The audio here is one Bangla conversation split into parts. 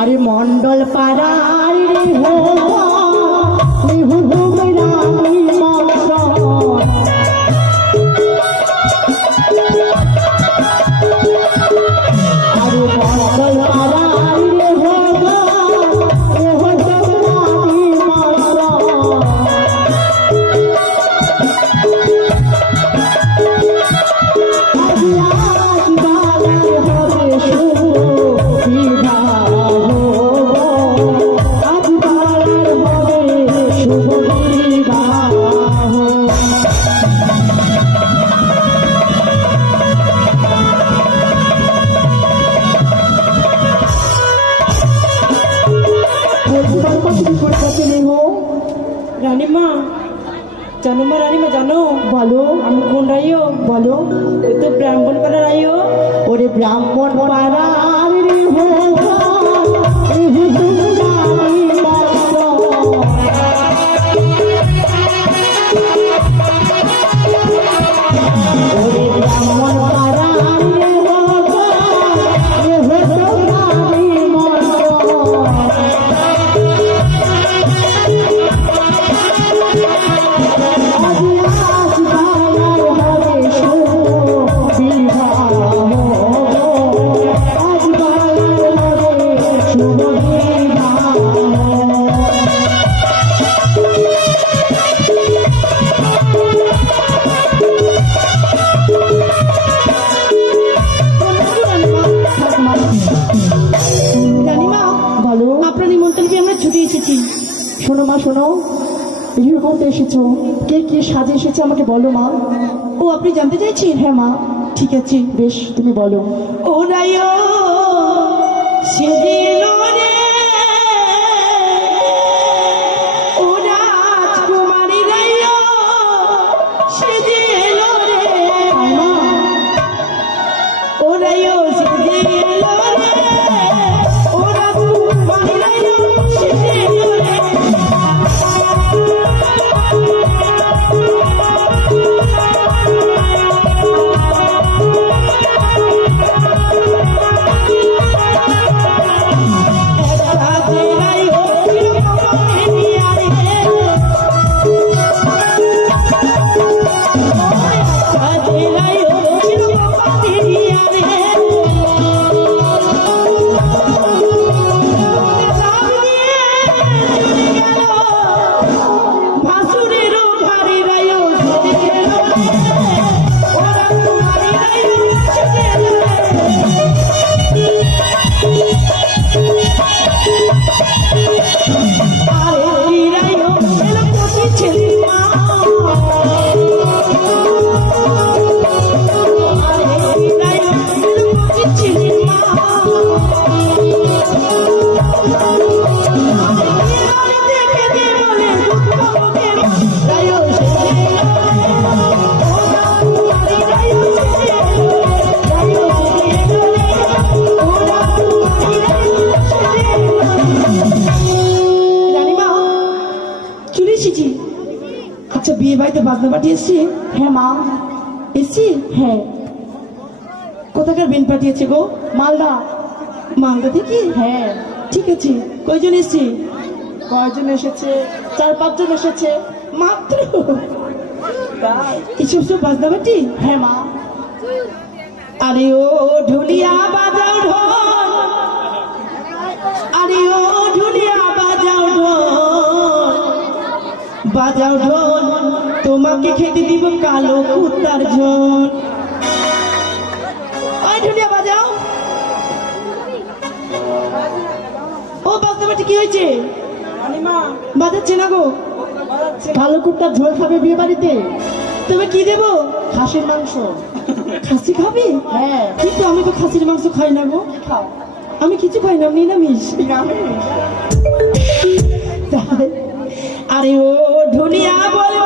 আরে মন্ডল পাড়ার হো রে হো রিহু হুমরানি বিয়ে করতে এসেছ কে কে সাজে এসেছে আমাকে বলো মা। ও, আপনি জানতে চাইছেন? হ্যাঁ মা, ঠিক আছে, বেশ, তুমি বলো। ও সেদিন পার্টি এসছি হ্যাঁ মা। এসছি হ্যাঁ। কোথাকার বেন পাঠিয়েছে গো? মালদা। মালদা থেকে? হ্যাঁ। ঠিক আছে। কয়জন এসছি? কয়জন এসেছে? চার পাঁচজন এসেছে। মাত্র? এসব সব বাজনা পার্টি হ্যাঁ মা। আরে ও ঢুলিয়া বাজাও ঢোল। আরে ও ঢুলিয়া বাজাও ঢোল। বাজাও ঢোল। তোমাকে খেতে দিব কালো কুত্তার ঝোল। ঢুলিয়া বাজাও। ও বাস্তবাটি কি হয়েছে? বাজাচ্ছে না গো। কালো কুত্তার ঝোল খাবে বিয়ে বাড়িতে? তবে কি দেবো? খাসির মাংস। খাসি খাবি? হ্যাঁ। কিন্তু আমি তো খাসির মাংস খাই না গো। খাও? আমি কিছু খাই না নিরামিষ। আরে ও ঢুলিয়া বলব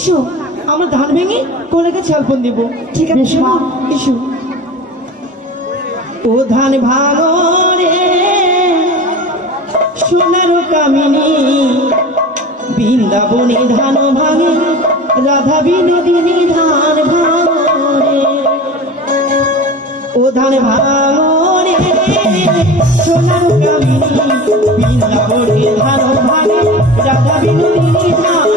এসো আমরা ধান ভেঙে কলেকে ছালপন দিব। ঠিক আছে এসো। ও ধান ভালো রে সোনার কামিনী বৃন্দাবনে ধান ভাঙে রাধা বিনোদিনী ধান ভাঙে। ও ধান ভাঙরে সোনার কামিনী বৃন্দাবনে ধান ভাঙে রাধা বিনোদিনী ধান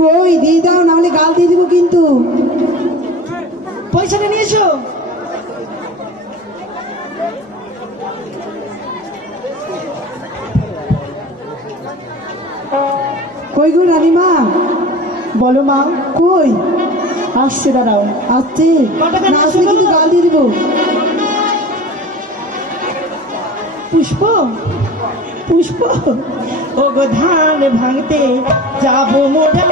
কই দিয়ে দাও না হলে গাল দিয়ে দিব কিন্তু। পয়সাটা নিয়ে এসো। কই গো রানীমা? বলো মা কই? আসছে দাঁড়াও। আসছে। না আসলে কিন্তু গাল দিয়ে দিব। পুষ্প? পুষ্প? ও ধান ভাঙতে যাব মোটা।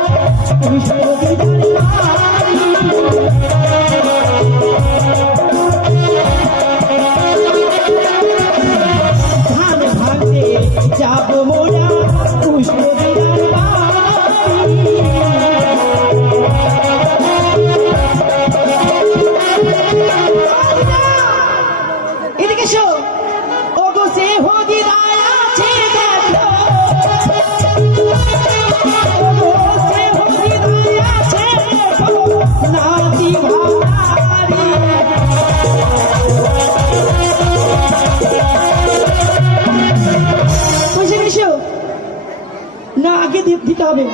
দিতে হবে।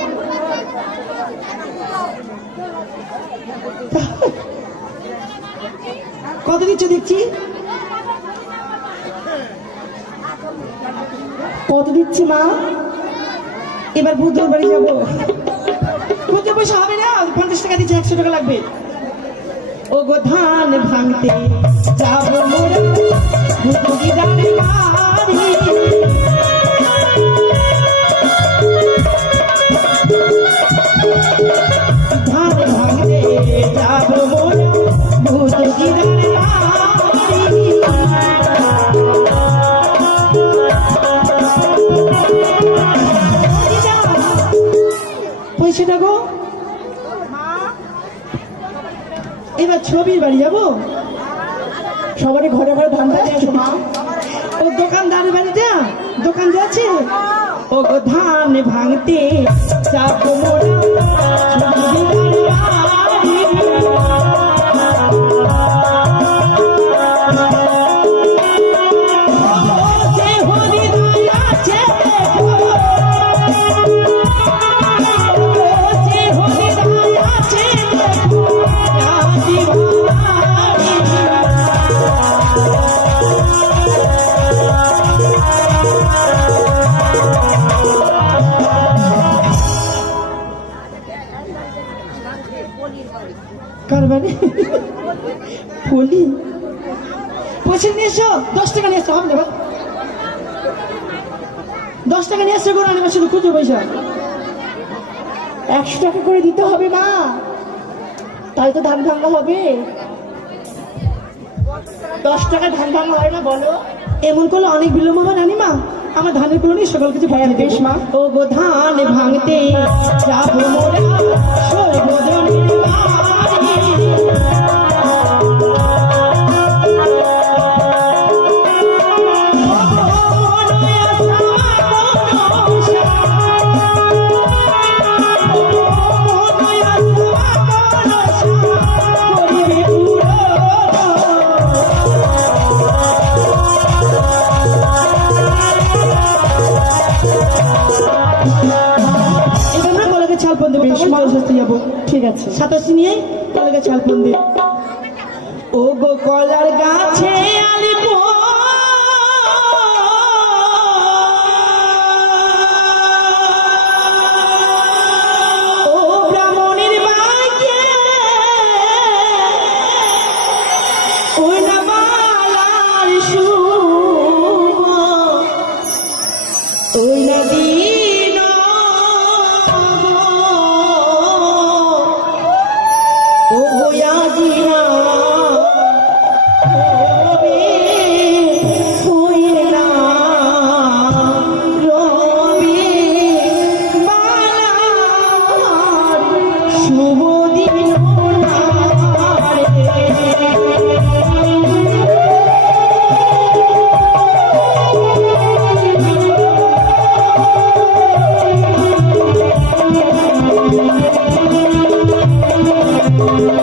কত দিচ্ছ দেখছি? কত দিচ্ছি মা? এবার ভূতদের বাড়ি যাব। বুদ্ধের পয়সা হবে না? পঞ্চাশ টাকা দিচ্ছে, একশো টাকা লাগবে। ও গো ধান ভাঙতে যাব মোরা। ভূত বাড়ি যাব? সবারই ঘরে ঘরে ধান এসো মা। ও দোকানদার বাড়িটা? দোকান যাচ্ছে? ও ধান ভাঙতে চাপ মোরা। একশো টাকা করে দিতে হবে মা। তাই তো ধান ভাঙ্গা হবে। দশ টাকা ধান ভাঙা হয় না বলো। এমন করলে অনেক বিলম্ব হবে রানী মা? আমার ধানের কোনো নেই সকল কিছু হ্যাঁ, বেশ মা। ও গো ধান ভাঙতে যাব মোরা বাড়ি। সাতাশি নিয়ে কলেজে ছাল ফোন দেব ও গো কলার গাছে আলিপ ও ব্রাহ্মণের বাক্যে ওই না কলার